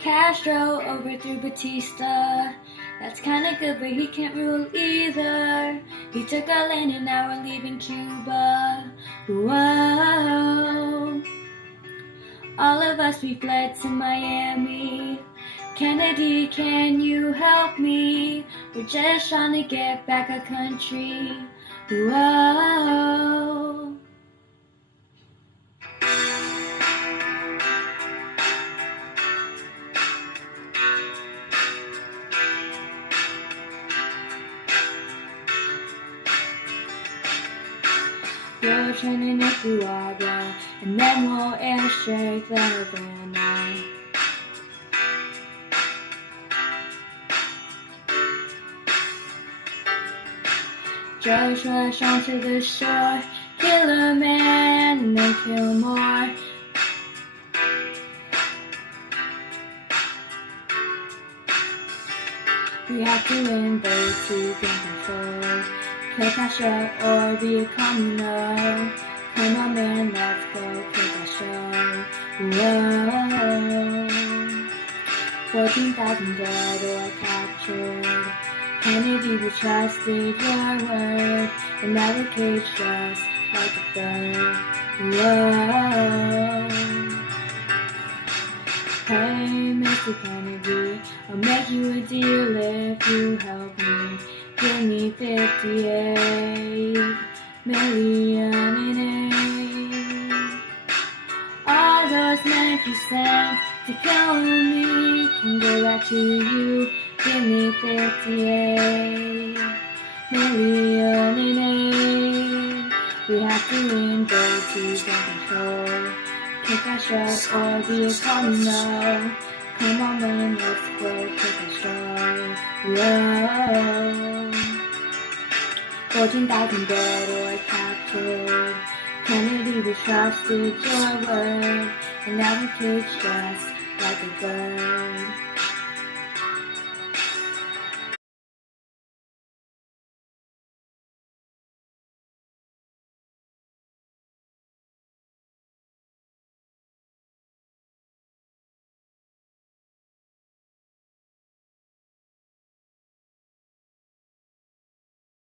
Castro overthrew Batista. That's kinda good, but he can't rule either. He took our land and now we're leaving Cuba. Whoa. All of us, we fled to Miami. Kennedy, can you help me? We're just trying to get back our country. Whoa. We're training in Nicaragua, and then we'll airstrike the Havana. Just rush onto the shore, kill a man, and then kill more. We have to invade to gain control. Kill Castro or be a communal. Come on man, let's go kill Castro. Whoa. 14,000 dead or captured. Kennedy, we trusted your word, and now we're caged just like a bird. Whoa. Hey, Mr. Kennedy, I'll make you a deal if you help me. Give me 58 million in aid. All those men you sent to kill me can go back to you. Give me 58 million in aid. We have to invade to gain control. Kill Castro or be a communal. Come on man, let's go kill Castro. Whoa. 14,000 dead or captured. Kennedy, we trusted your word, and now we're caged just like a bird.